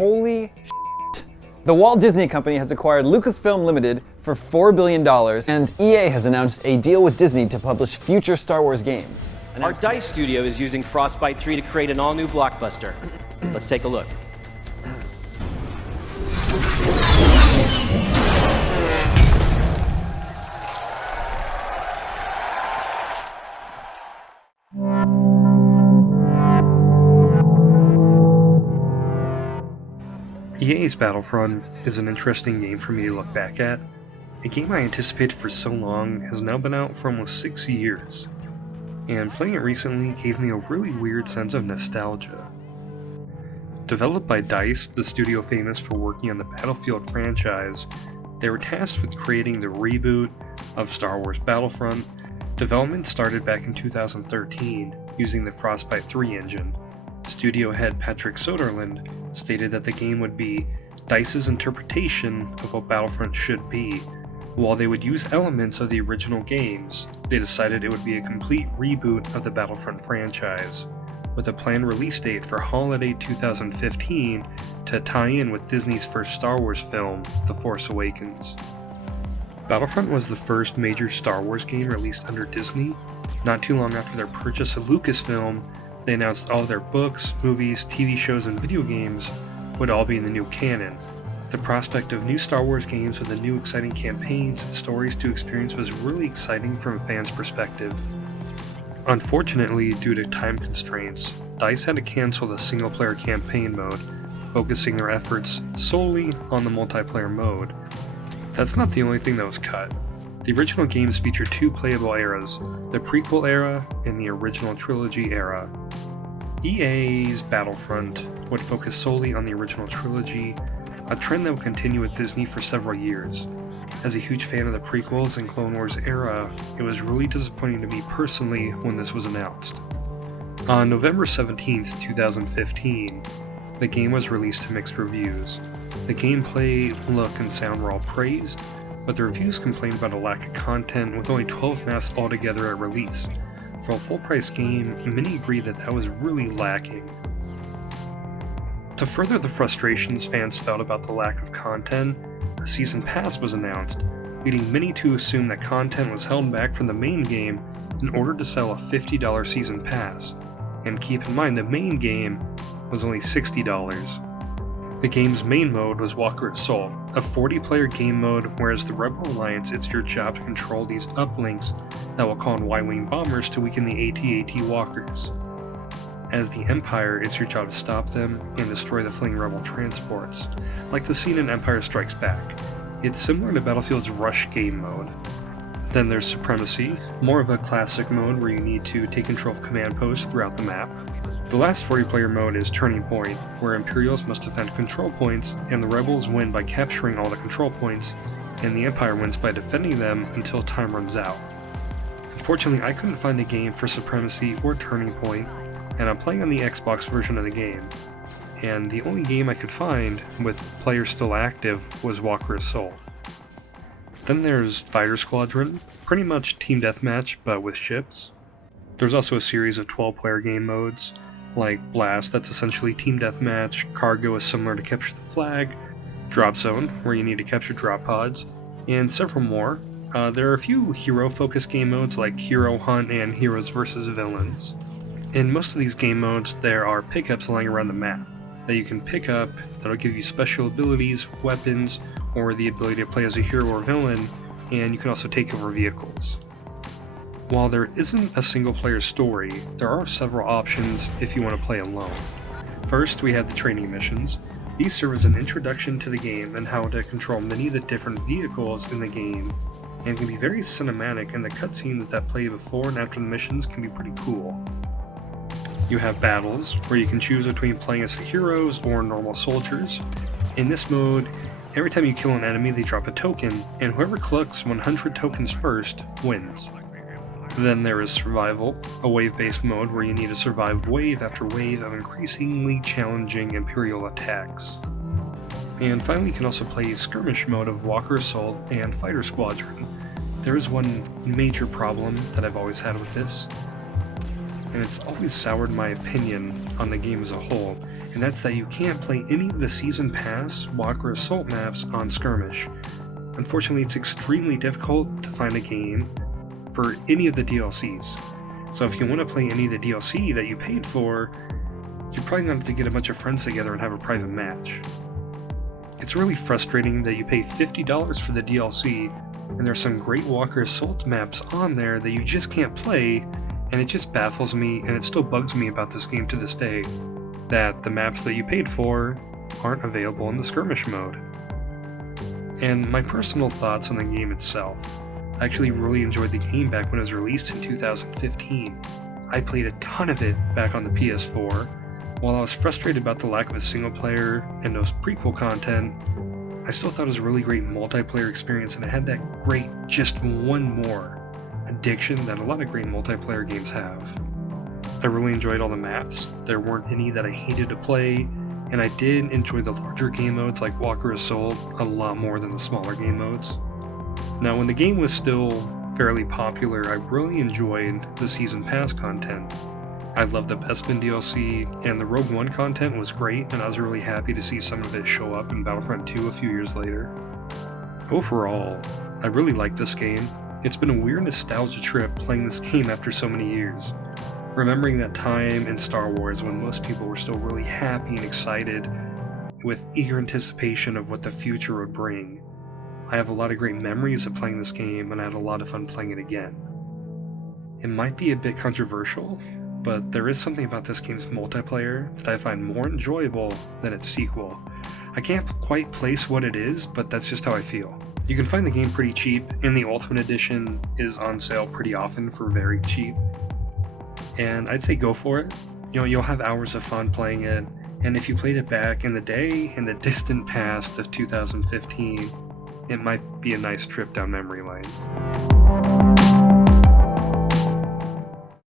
Holy shit. The Walt Disney Company has acquired Lucasfilm Limited for $4 billion, and EA has announced a deal with Disney to publish future Star Wars games. Our DICE studio is using Frostbite 3 to create an all-new blockbuster. Let's take a look. EA's Battlefront is an interesting game for me to look back at. A game I anticipated for so long has now been out for almost 6 years, and playing it recently gave me a really weird sense of nostalgia. Developed by DICE, the studio famous for working on the Battlefield franchise, they were tasked with creating the reboot of Star Wars Battlefront. Development started back in 2013 using the Frostbite 3 engine. Studio head Patrick Soderlund stated that the game would be DICE's interpretation of what Battlefront should be. While they would use elements of the original games, they decided it would be a complete reboot of the Battlefront franchise, with a planned release date for holiday 2015 to tie in with Disney's first Star Wars film, The Force Awakens. Battlefront was the first major Star Wars game released under Disney. Not too long after their purchase of Lucasfilm, they announced all of their books, movies, TV shows, and video games would all be in the new canon. The prospect of new Star Wars games with the new exciting campaigns and stories to experience was really exciting from a fan's perspective. Unfortunately, due to time constraints, DICE had to cancel the single-player campaign mode, focusing their efforts solely on the multiplayer mode. That's not the only thing that was cut. The original games feature two playable eras, the prequel era and the original trilogy era. EA's Battlefront would focus solely on the original trilogy, a trend that would continue with Disney for several years. As a huge fan of the prequels and Clone Wars era, it was really disappointing to me personally when this was announced. On November 17th, 2015, the game was released to mixed reviews. The gameplay, look, and sound were all praised, but the reviews complained about a lack of content with only 12 maps altogether at release. For a full-price game, many agreed that that was really lacking. To further the frustrations fans felt about the lack of content, a season pass was announced, leading many to assume that content was held back from the main game in order to sell a $50 season pass. And keep in mind, the main game was only $60. The game's main mode was Walker Assault, a 40-player game mode, whereas the Rebel Alliance, it's your job to control these uplinks that will call in Y-Wing bombers to weaken the AT-AT walkers. As the Empire, it's your job to stop them and destroy the fleeing Rebel transports, like the scene in Empire Strikes Back. It's similar to Battlefield's Rush game mode. Then there's Supremacy, more of a classic mode where you need to take control of command posts throughout the map. The last 40-player mode is Turning Point, where Imperials must defend control points, and the Rebels win by capturing all the control points, and the Empire wins by defending them until time runs out. Unfortunately, I couldn't find a game for Supremacy or Turning Point, and I'm playing on the Xbox version of the game, and the only game I could find with players still active was Walker Assault. Then there's Fighter Squadron, pretty much team deathmatch but with ships. There's also a series of 12-player game modes, like Blast, that's essentially team deathmatch, Cargo is similar to Capture the Flag, Drop Zone, where you need to capture drop pods, and several more. There are a few hero-focused game modes like Hero Hunt and Heroes vs. Villains. In most of these game modes, there are pickups lying around the map that you can pick up that'll give you special abilities, weapons, or the ability to play as a hero or villain, and you can also take over vehicles. While there isn't a single-player story, there are several options if you want to play alone. First, we have the training missions. These serve as an introduction to the game and how to control many of the different vehicles in the game, and can be very cinematic, and the cutscenes that play before and after the missions can be pretty cool. You have battles, where you can choose between playing as the heroes or normal soldiers. In this mode, every time you kill an enemy they drop a token, and whoever collects 100 tokens first wins. Then there is Survival, a wave-based mode where you need to survive wave after wave of increasingly challenging Imperial attacks. And finally, you can also play Skirmish mode of Walker Assault and Fighter Squadron. There is one major problem that I've always had with this. and it's always soured my opinion on the game as a whole, and that's that you can't play any of the Season Pass Walker Assault maps on Skirmish. Unfortunately, it's extremely difficult to find a game for any of the DLCs. So if you want to play any of the DLC that you paid for, you're probably going to have to get a bunch of friends together and have a private match. It's really frustrating that you pay $50 for the DLC, and there's some great Walker Assault maps on there that you just can't play, and it just baffles me, and it still bugs me about this game to this day, that the maps that you paid for aren't available in the Skirmish mode. And my personal thoughts on the game itself. I actually really enjoyed the game back when it was released in 2015. I played a ton of it back on the PS4. While I was frustrated about the lack of a single player and no prequel content, I still thought it was a really great multiplayer experience, and it had that great just one more addiction that a lot of great multiplayer games have. I really enjoyed all the maps. There weren't any that I hated to play, and I did enjoy the larger game modes like Walker Assault a lot more than the smaller game modes. Now, when the game was still fairly popular, I really enjoyed the Season Pass content. I loved the Bespin DLC, and the Rogue One content was great, and I was really happy to see some of it show up in Battlefront 2 a few years later. Overall, I really like this game. It's been a weird nostalgia trip playing this game after so many years. Remembering that time in Star Wars when most people were still really happy and excited with eager anticipation of what the future would bring. I have a lot of great memories of playing this game, and I had a lot of fun playing it again. It might be a bit controversial, but there is something about this game's multiplayer that I find more enjoyable than its sequel. I can't quite place what it is, but that's just how I feel. You can find the game pretty cheap, and the Ultimate Edition is on sale pretty often for very cheap. And I'd say go for it. You'll have hours of fun playing it, and if you played it back in the day, in the distant past of 2015, it might be a nice trip down memory lane.